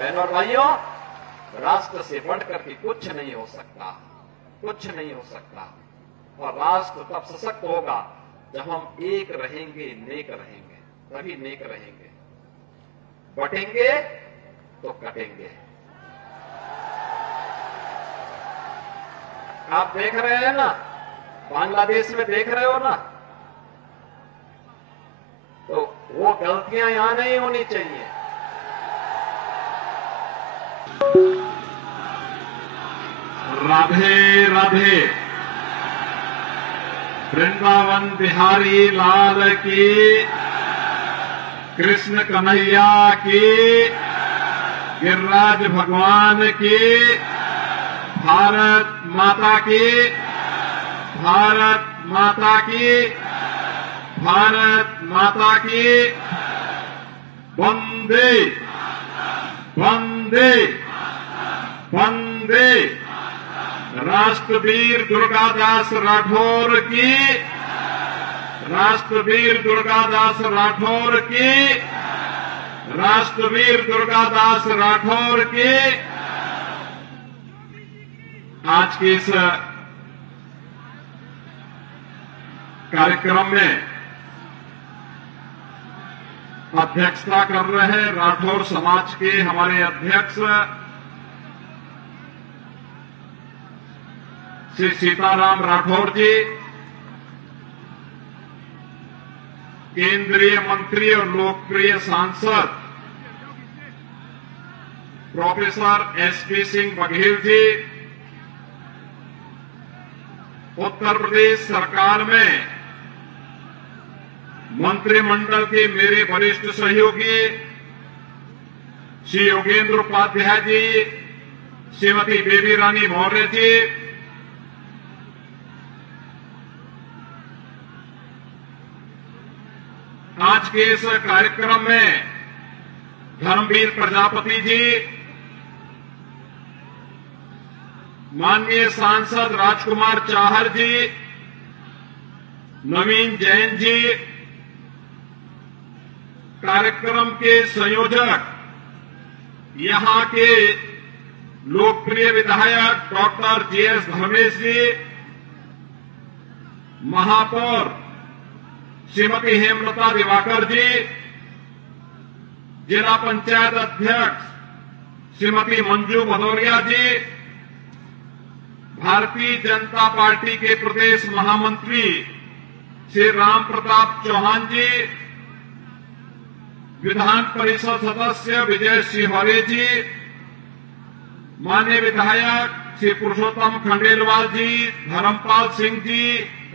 बहनों और भाइयों, राष्ट्र से बढ़कर के कुछ नहीं हो सकता, कुछ नहीं हो सकता। और राष्ट्र तब सशक्त होगा जब हम एक रहेंगे, नेक रहेंगे, तभी नेक रहेंगे। बटेंगे तो कटेंगे। आप देख रहे हैं ना, बांग्लादेश में देख रहे हो ना, तो वो गलतियां यहां नहीं होनी चाहिए। राधे राधे। वृंदावन बिहारी लाल की, कृष्ण कन्हैया की, गिरिराज भगवान की, भारत माता की, भारत माता की, भारत माता की। वंदे वंदे वंदे। राष्ट्रवीर दुर्गादास राठौर की, राष्ट्रवीर दुर्गादास राठौर की, राष्ट्रवीर दुर्गादास राठौर की। आज के इस कार्यक्रम में अध्यक्षता कर रहे हैं राठौर समाज के हमारे अध्यक्ष श्री सीताराम राठौर जी, केंद्रीय मंत्री और लोकप्रिय सांसद प्रोफेसर एसपी सिंह बघेल जी, उत्तर प्रदेश सरकार में मंत्रिमंडल के मेरे वरिष्ठ सहयोगी श्री योगेंद्र उपाध्याय जी, श्रीमती बेबी रानी मौर्य जी, आज के इस कार्यक्रम में धर्मवीर प्रजापति जी, माननीय सांसद राजकुमार चाहर जी, नवीन जैन जी, कार्यक्रम के संयोजक यहां के लोकप्रिय विधायक डॉक्टर जीएस धर्मेश जी, महापौर श्रीमती हेमलता दिवाकर जी, जिला पंचायत अध्यक्ष श्रीमती मंजू भदौरिया जी, भारतीय जनता पार्टी के प्रदेश महामंत्री श्री राम प्रताप चौहान जी, विधान परिषद सदस्य विजय सिंहरे जी, माननीय विधायक श्री पुरुषोत्तम खंडेलवाल जी, धर्मपाल सिंह जी,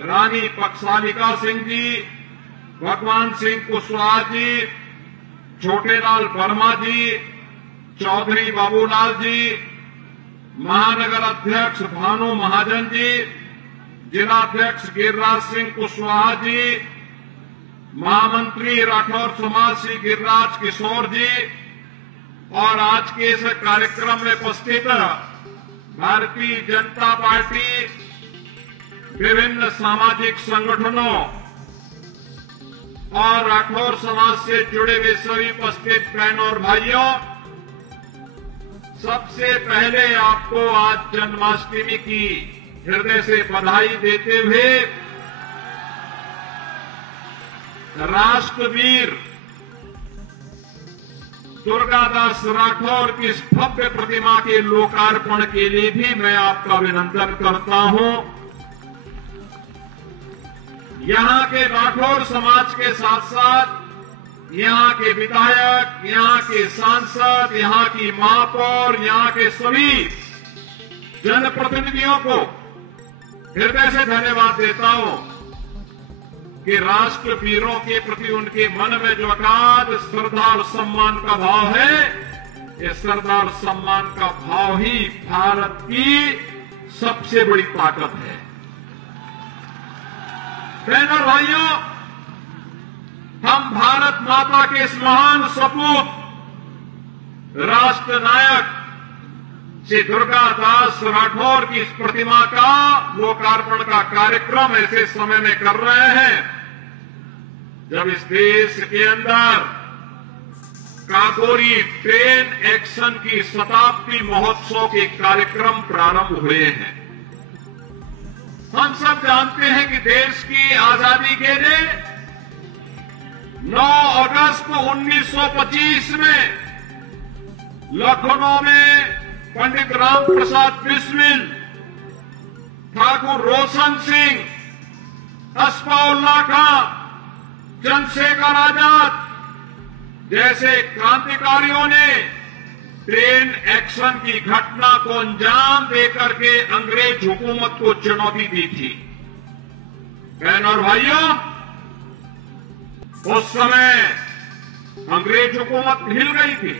रानी पक्षालिका सिंह जी, भगवान सिंह कुशवाहा जी, छोटेलाल वर्मा जी, चौधरी बाबूलाल जी, महानगर अध्यक्ष भानु महाजन जी, जिलाध्यक्ष गिरिराज सिंह कुशवाहा जी, महामंत्री राठौर समाज श्री गिरिराज किशोर जी, और आज के इस कार्यक्रम में उपस्थित भारतीय जनता पार्टी, विभिन्न सामाजिक संगठनों और राठौर समाज से जुड़े हुए सभी उपस्थित बहनों और भाइयों, सबसे पहले आपको आज जन्माष्टमी की हृदय से बधाई देते हुए राष्ट्रवीर दुर्गादास राठौर की इस भव्य प्रतिमा के लोकार्पण के लिए भी मैं आपका अभिनंदन करता हूं। यहां के राठौर समाज के साथ साथ यहां के विधायक, यहां के सांसद, यहां की महापौर, यहां के सभी जनप्रतिनिधियों को हृदय से धन्यवाद देता हूं कि राष्ट्रवीरों के प्रति उनके मन में जो अगाध श्रद्धा और सम्मान का भाव है, ये श्रद्धा और सम्मान का भाव ही भारत की सबसे बड़ी ताकत है। बहनों और भाइयों, हम भारत माता के इस महान सपूत राष्ट्र नायक श्री दुर्गादास राठौर की इस प्रतिमा का लोकार्पण का कार्यक्रम ऐसे समय में कर रहे हैं जब इस देश के अंदर काकोरी ट्रेन एक्शन की शताब्दी महोत्सव के कार्यक्रम प्रारंभ हुए हैं। हम सब जानते हैं कि देश की आजादी के लिए 9 अगस्त 1925 में लखनऊ में पंडित राम प्रसाद बिस्मिल, ठाकुर रोशन सिंह, असफाउल्लाह खां, चंद्रशेखर आजाद जैसे क्रांतिकारियों ने ट्रेन एक्शन की घटना को अंजाम देकर के अंग्रेज हुकूमत को चुनौती दी थी। बहनों और भाइयों, उस समय अंग्रेज हुकूमत हिल गई थी।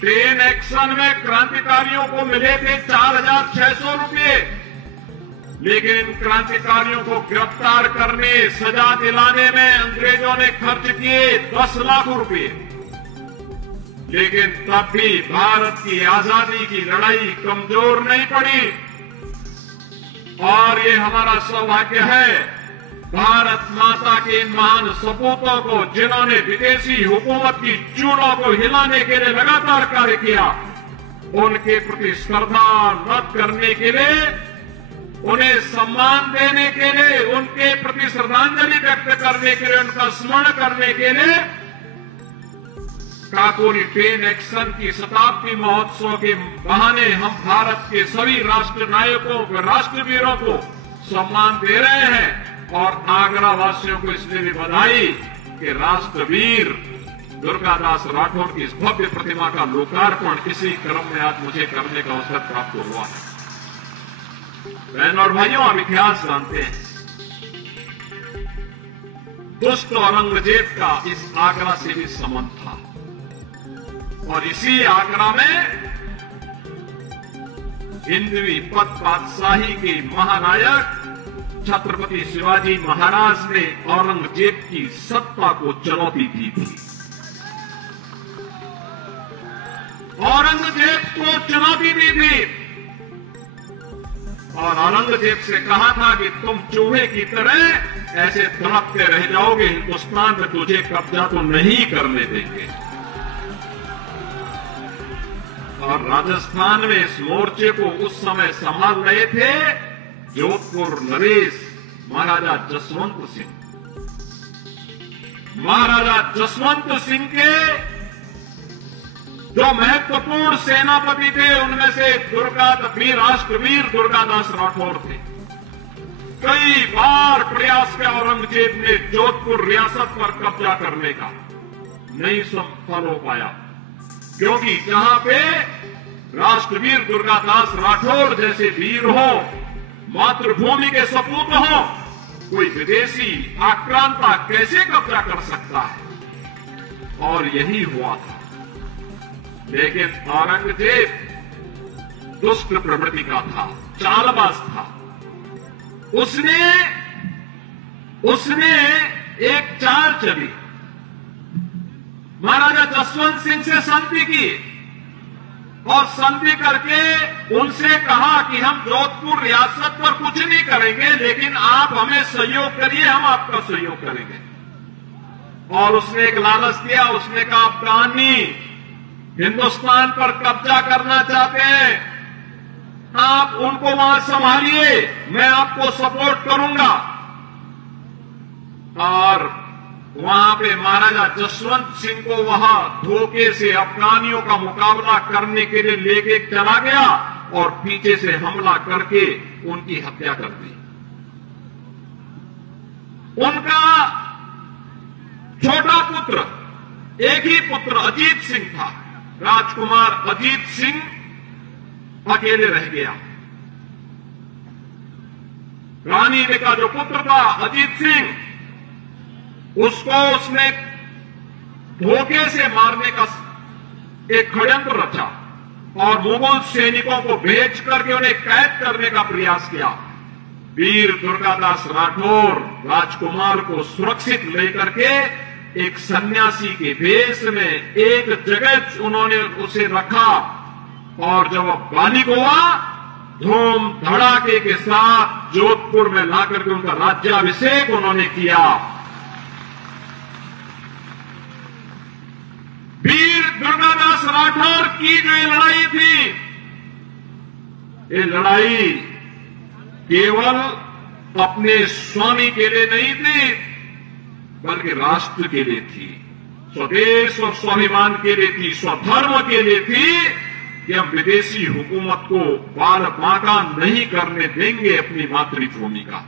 ट्रेन एक्शन में क्रांतिकारियों को मिले थे 4,600 रुपये, लेकिन इन क्रांतिकारियों को गिरफ्तार करने, सजा दिलाने में अंग्रेजों ने खर्च किए 10 लाख रुपये। लेकिन तब भी भारत की आजादी की लड़ाई कमजोर नहीं पड़ी। और ये हमारा सौभाग्य है, भारत माता के इन महान सपूतों को, जिन्होंने विदेशी हुकूमत की चूड़ों को हिलाने के लिए लगातार कार्य किया, उनके प्रति श्रद्धा नत करने के लिए, उन्हें सम्मान देने के लिए, उनके प्रति श्रद्धांजलि व्यक्त करने के लिए, उनका स्मरण करने के लिए काकोरी ट्रेन एक्शन की शताब्दी महोत्सव के बहाने हम भारत के सभी राष्ट्र नायकों को, राष्ट्रवीरों को सम्मान दे रहे हैं। और आगरा वासियों को इसलिए भी बधाई कि राष्ट्रवीर दुर्गादास राठौर की इस भव्य प्रतिमा का लोकार्पण इसी क्रम में आज मुझे करने का अवसर प्राप्त हुआ है। बहनों और भाइयों, आप इतिहास जानते हैं, दुष्ट औरंगजेब का इस आगरा से भी संबंध था। और इसी आगरा में हिंदवी पद बादशाही के महानायक छत्रपति शिवाजी महाराज ने औरंगजेब की सत्ता को चुनौती दी थी। औरंगजेब को चुनौती दी थी और औरंगजेब से कहा था कि तुम चूहे की तरह ऐसे तड़पते रह जाओगे, हिंदुस्तान में तुझे कब्जा तो नहीं करने देंगे। और राजस्थान में इस मोर्चे को उस समय संभाल रहे थे जोधपुर नरेश महाराजा जसवंत सिंह। महाराजा जसवंत सिंह के जो महत्वपूर्ण सेनापति थे, उनमें से राष्ट्रवीर दुर्गादास राठौर थे। कई बार प्रयास किया औरंगजेब ने जोधपुर रियासत पर कब्जा करने का, नहीं सफल हो पाया, क्योंकि जहां पे राष्ट्रवीर दुर्गादास राठौर जैसे वीर हो, मातृभूमि के सपूत हो, कोई विदेशी आक्रांता कैसे कब्जा कर सकता है। और यही हुआ था। लेकिन औरंगजेब दुष्ट प्रवृत्ति का था, चालबाज था। उसने एक चाल चली, महाराजा जसवंत सिंह से संधि की और संधि करके उनसे कहा कि हम जोधपुर रियासत पर कुछ नहीं करेंगे, लेकिन आप हमें सहयोग करिए, हम आपका सहयोग करेंगे। और उसने एक लालच दिया, उसने कहा अफगानी हिंदुस्तान पर कब्जा करना चाहते हैं, आप उनको वहां संभालिए, मैं आपको सपोर्ट करूंगा। और वहां पे महाराजा जसवंत सिंह को वहां धोखे से अफगानियों का मुकाबला करने के लिए लेके चला गया और पीछे से हमला करके उनकी हत्या कर दी। उनका छोटा पुत्र, एक ही पुत्र अजीत सिंह था, राजकुमार अजीत सिंह अकेले रह गया। रानी का जो पुत्र था अजीत सिंह, उसको उसने धोखे से मारने का एक षड्यंत्र रचा और मुगल सैनिकों को भेज करके उन्हें कैद करने का प्रयास किया। वीर दुर्गादास राठौर राजकुमार को सुरक्षित लेकर के एक सन्यासी के भेष में एक जगह उन्होंने उसे रखा और जब वह बालिग हुआ, धूम धड़ाके के साथ जोधपुर में लाकर के उनका राज्याभिषेक उन्होंने किया। वीर दुर्गादास राठौर की जो ये लड़ाई थी, ये लड़ाई केवल अपने स्वामी के लिए नहीं थी, बल्कि राष्ट्र के लिए थी, स्वदेश और स्वाभिमान के लिए थी, स्वधर्म के लिए थी कि हम विदेशी हुकूमत को बाका नहीं करने देंगे अपनी मातृभूमि का।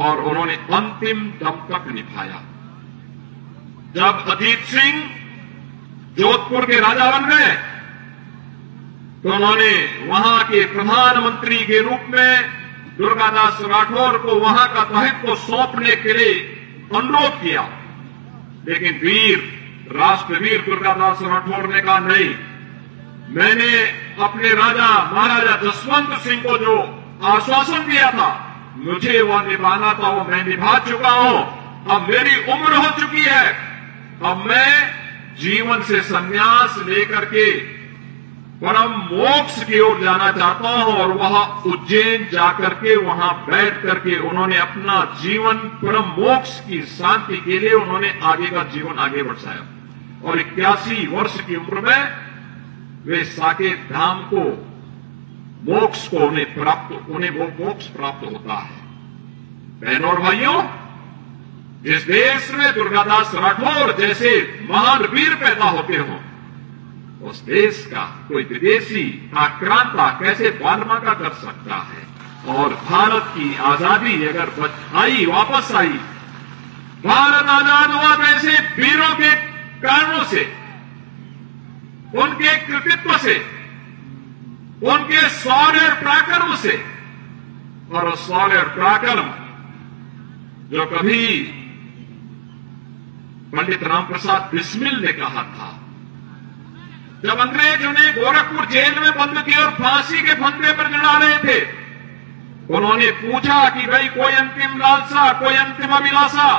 और उन्होंने अंतिम दम तक निभाया। जब अजीत सिंह जोधपुर के राजा बन गए तो उन्होंने वहां के प्रधानमंत्री के रूप में दुर्गादास राठौर को वहां का दायित्व सौंपने के लिए अनुरोध किया, लेकिन राष्ट्रवीर दुर्गादास राठौर ने कहा नहीं, मैंने अपने राजा महाराजा जसवंत सिंह को जो आश्वासन दिया था मुझे वो निभाना था, वो मैं निभा चुका हूं। अब मेरी उम्र हो चुकी है, अब मैं जीवन से संन्यास लेकर के परम मोक्ष की ओर जाना चाहता हूं। और वहां उज्जैन जाकर के वहां बैठ करके उन्होंने अपना जीवन परम मोक्ष की शांति के लिए उन्होंने आगे का जीवन आगे बढ़ाया। और 81 वर्ष की उम्र में वे साकेत धाम को मोक्ष को उन्हें वो मोक्ष प्राप्त होता है। बहनों और भाइयों, जिस देश में दुर्गादास राठौर जैसे महान वीर पैदा होते हों, उस देश का कोई विदेशी आक्रांता कैसे बालमाका कर सकता है। और भारत की आजादी अगर वापस आई, भारत आजाद हुआ तो ऐसे वीरों के कारणों से, उनके कृतित्व से, उनके शौर्य और पराक्रम से। और शौर्य और पराक्रम जो कभी पंडित राम प्रसाद बिस्मिल ने कहा था, जब अंग्रेज उन्हें गोरखपुर जेल में बंद किए और फांसी के फंदे पर चढ़ा रहे थे, उन्होंने पूछा कि भाई कोई अंतिम लालसा, कोई अंतिम अभिलाषा?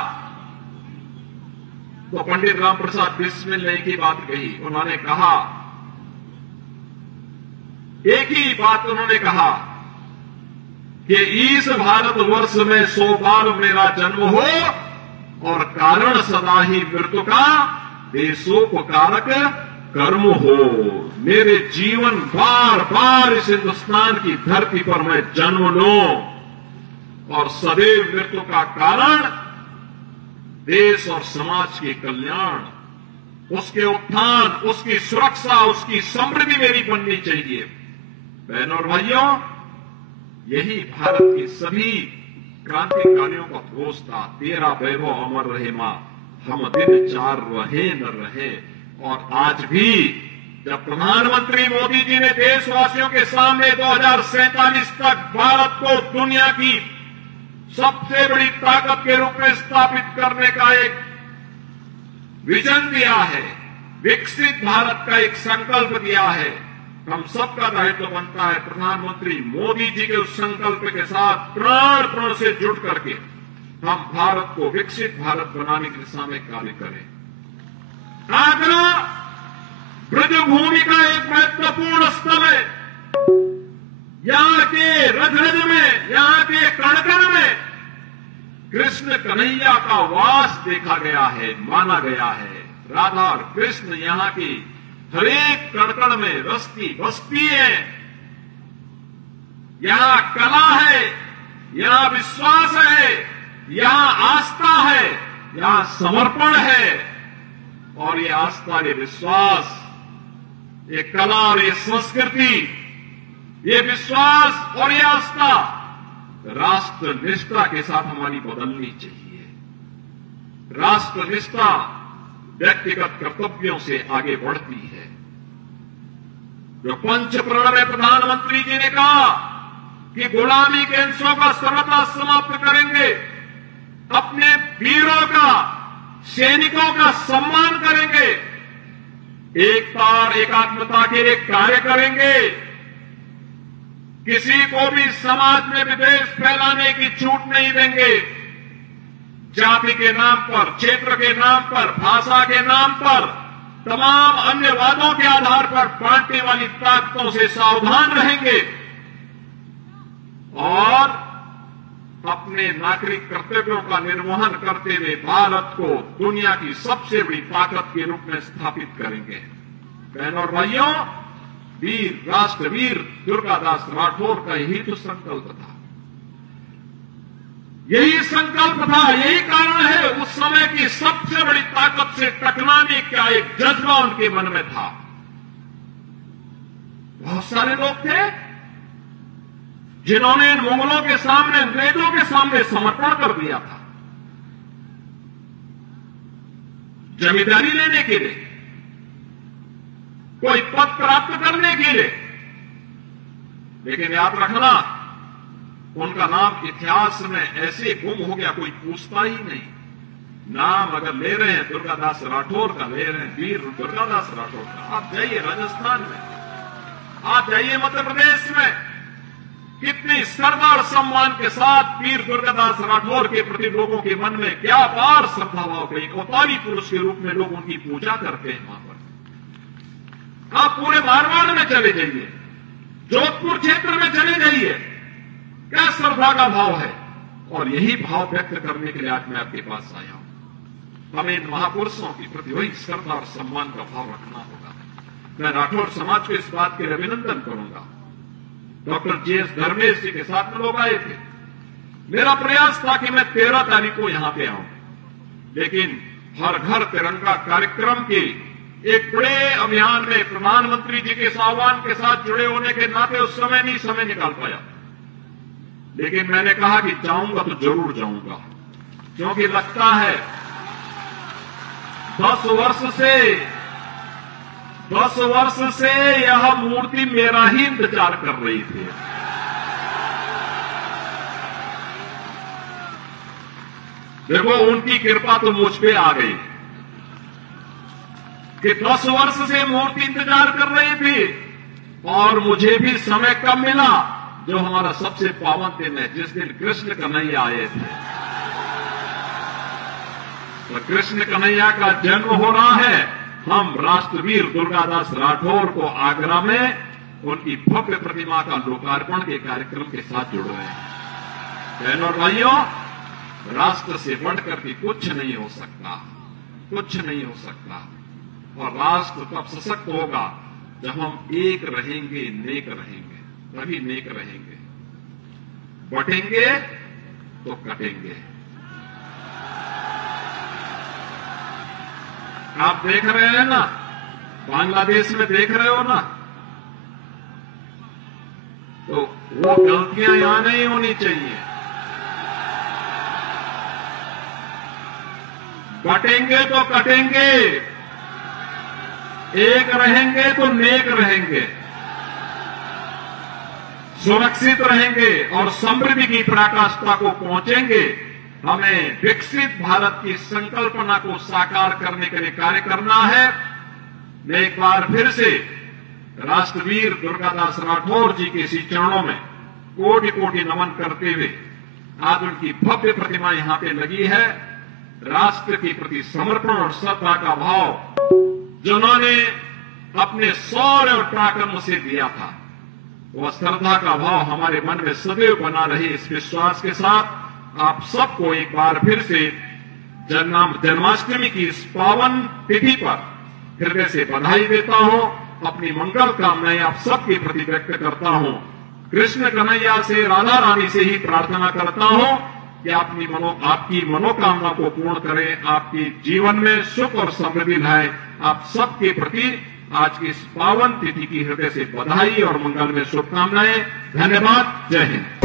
तो पंडित राम प्रसाद बिस्मिल ने एक ही बात कही, उन्होंने कहा, एक ही बात उन्होंने कहा कि इस भारतवर्ष में 100 बार मेरा जन्म हो और कारण सदा ही मृत्यु का देशोपकारक कर्म हो। मेरे जीवन बार बार इस हिंदुस्तान की धरती पर मैं जन्म लूं और सदैव मृत्यु का कारण देश और समाज के कल्याण, उसके उत्थान, उसकी सुरक्षा, उसकी समृद्धि मेरी बननी चाहिए। बहनों और भाइयों, यही भारत के सभी क्रांतिकारियों का घोष था, तेरा वैभव अमर रहे मां, हम दिन चार रहे न रहे। और आज भी जब प्रधानमंत्री मोदी जी ने देशवासियों के सामने 2047 तक भारत को दुनिया की सबसे बड़ी ताकत के रूप में स्थापित करने का एक विजन दिया है, विकसित भारत का एक संकल्प दिया है, हम सबका दायित्व बनता है प्रधानमंत्री मोदी जी के उस संकल्प के साथ प्राण से जुट करके हम भारत को विकसित भारत बनाने की दिशा में कार्य करें। आगरा ब्रजभूमि का एक महत्वपूर्ण स्थल है। यहां के रज में, यहां के कण में कृष्ण कन्हैया का वास देखा गया है, माना गया है। राधा और कृष्ण यहां की हरेक कण में रस्ती बसती है। यहां कला है, यहां विश्वास है, यहां आस्था है, यहां समर्पण है। और ये आस्था, ये विश्वास, ये कला और ये संस्कृति, ये विश्वास और ये आस्था राष्ट्र निष्ठा के साथ हमारी बदलनी चाहिए। राष्ट्र निष्ठा व्यक्तिगत कर्तव्यों से आगे बढ़ती है। जो पंच प्रण में प्रधानमंत्री जी ने कहा कि गुलामी के अंशों का सर्वथा समाप्त करेंगे, अपने वीरों का, सैनिकों का सम्मान करेंगे, एकता और एकात्मता के लिए कार्य करेंगे, किसी को भी समाज में विद्वेष फैलाने की छूट नहीं देंगे। जाति के नाम पर, क्षेत्र के नाम पर, भाषा के नाम पर, तमाम अन्य वादों के आधार पर बांटने वाली ताकतों से सावधान रहेंगे और अपने नागरिक कर्तव्यों का निर्वहन करते हुए भारत को दुनिया की सबसे बड़ी ताकत के रूप में स्थापित करेंगे। बहनों और भाइयों, वीर राष्ट्रवीर दुर्गादास राठौर का यही तो संकल्प था, यही संकल्प था, यही कारण है उस समय की सबसे बड़ी ताकत से टकराने का एक जज्बा उनके मन में था। बहुत सारे लोग थे जिन्होंने इन मुगलों के सामने, अंग्रेजों के सामने समर्पण कर दिया था जमींदारी लेने के लिए, कोई पद प्राप्त करने के लिए। लेकिन याद रखना, उनका नाम इतिहास में ऐसे गुम हो गया, कोई पूछता ही नहीं। नाम अगर ले रहे हैं दुर्गादास राठौर का, ले रहे हैं वीर दुर्गादास राठौर का। आप जाइए राजस्थान में, आप जाइए मध्य प्रदेश में, कितनी श्रद्धा और सम्मान के साथ वीर दुर्गादास राठौर के प्रति लोगों के मन में क्या अपार श्रद्धा भाव का एक अवतारी पुरुष के रूप में लोग उनकी पूजा करते हैं। वहां पर आप पूरे मारवाड़ में चले जाइए, जोधपुर क्षेत्र में चले जाइए, क्या श्रद्धा का भाव है। और यही भाव व्यक्त करने के लिए आज मैं आपके पास आया हूं। हमें इन महापुरुषों के प्रति वही श्रद्धा और सम्मान का भाव रखना होगा। मैं राठौर समाज को इस बात के लिए अभिनंदन करूंगा। डॉक्टर जीएस धर्मेश जी के साथ में लोग आए थे। मेरा प्रयास था कि मैं 13 तारीख को यहां पे आऊं, लेकिन हर घर तिरंगा कार्यक्रम के एक बड़े अभियान में प्रधानमंत्री जी के आह्वान के साथ जुड़े होने के नाते उस समय नहीं समय निकाल पाया। लेकिन मैंने कहा कि जाऊंगा तो जरूर जाऊंगा, क्योंकि लगता है 10 वर्ष से यह मूर्ति मेरा ही इंतजार कर रही थी। देखो, उनकी कृपा तो मुझ पे आ गई कि 10 वर्ष से मूर्ति इंतजार कर रही थी, और मुझे भी समय कब मिला, जो हमारा सबसे पावन दिन है, जिस दिन कृष्ण कन्हैया आए थे। तो कृष्ण कन्हैया का जन्म हो रहा है। हम राष्ट्रवीर दुर्गादास राठौर को आगरा में उनकी भव्य प्रतिमा का लोकार्पण के कार्यक्रम के साथ जुड़ रहे हैं। बहनों और भाइयों, राष्ट्र से बढ़कर के कुछ नहीं हो सकता, कुछ नहीं हो सकता। और राष्ट्र तब सशक्त होगा जब हम एक रहेंगे, नेक रहेंगे, तभी नेक रहेंगे। बटेंगे तो कटेंगे। आप देख रहे हैं ना, बांग्लादेश में देख रहे हो ना, तो वो गलतियां यहां नहीं होनी चाहिए। बटेंगे तो कटेंगे, एक रहेंगे तो नेक रहेंगे, सुरक्षित रहेंगे और समृद्धि की पराकाष्ठा को पहुंचेंगे। हमें विकसित भारत की संकल्पना को साकार करने के लिए कार्य करना है। मैं एक बार फिर से राष्ट्रवीर दुर्गादास राठौर जी के इसी चरणों में कोटि कोटि नमन करते हुए, आज उनकी भव्य प्रतिमा यहां पे लगी है। राष्ट्र के प्रति समर्पण और श्रद्धा का भाव जिन्होंने अपने शौर्य और पराक्रम से दिया था, वह श्रद्धा का भाव हमारे मन में सदैव बना रहे, इस विश्वास के साथ आप सबको एक बार फिर से जन्माष्टमी की इस पावन तिथि पर हृदय से बधाई देता हूं। अपनी मंगल कामनाएं आप सबके प्रति व्यक्त करता हूं। कृष्ण कन्हैया से, राधा रानी से ही प्रार्थना करता हूं कि आपकी मनोकामना को पूर्ण करें, आपके जीवन में सुख और समृद्धि लाए। आप सबके प्रति आज की इस पावन तिथि की हृदय से बधाई और मंगल में शुभकामनाएं। धन्यवाद। जय हिंद।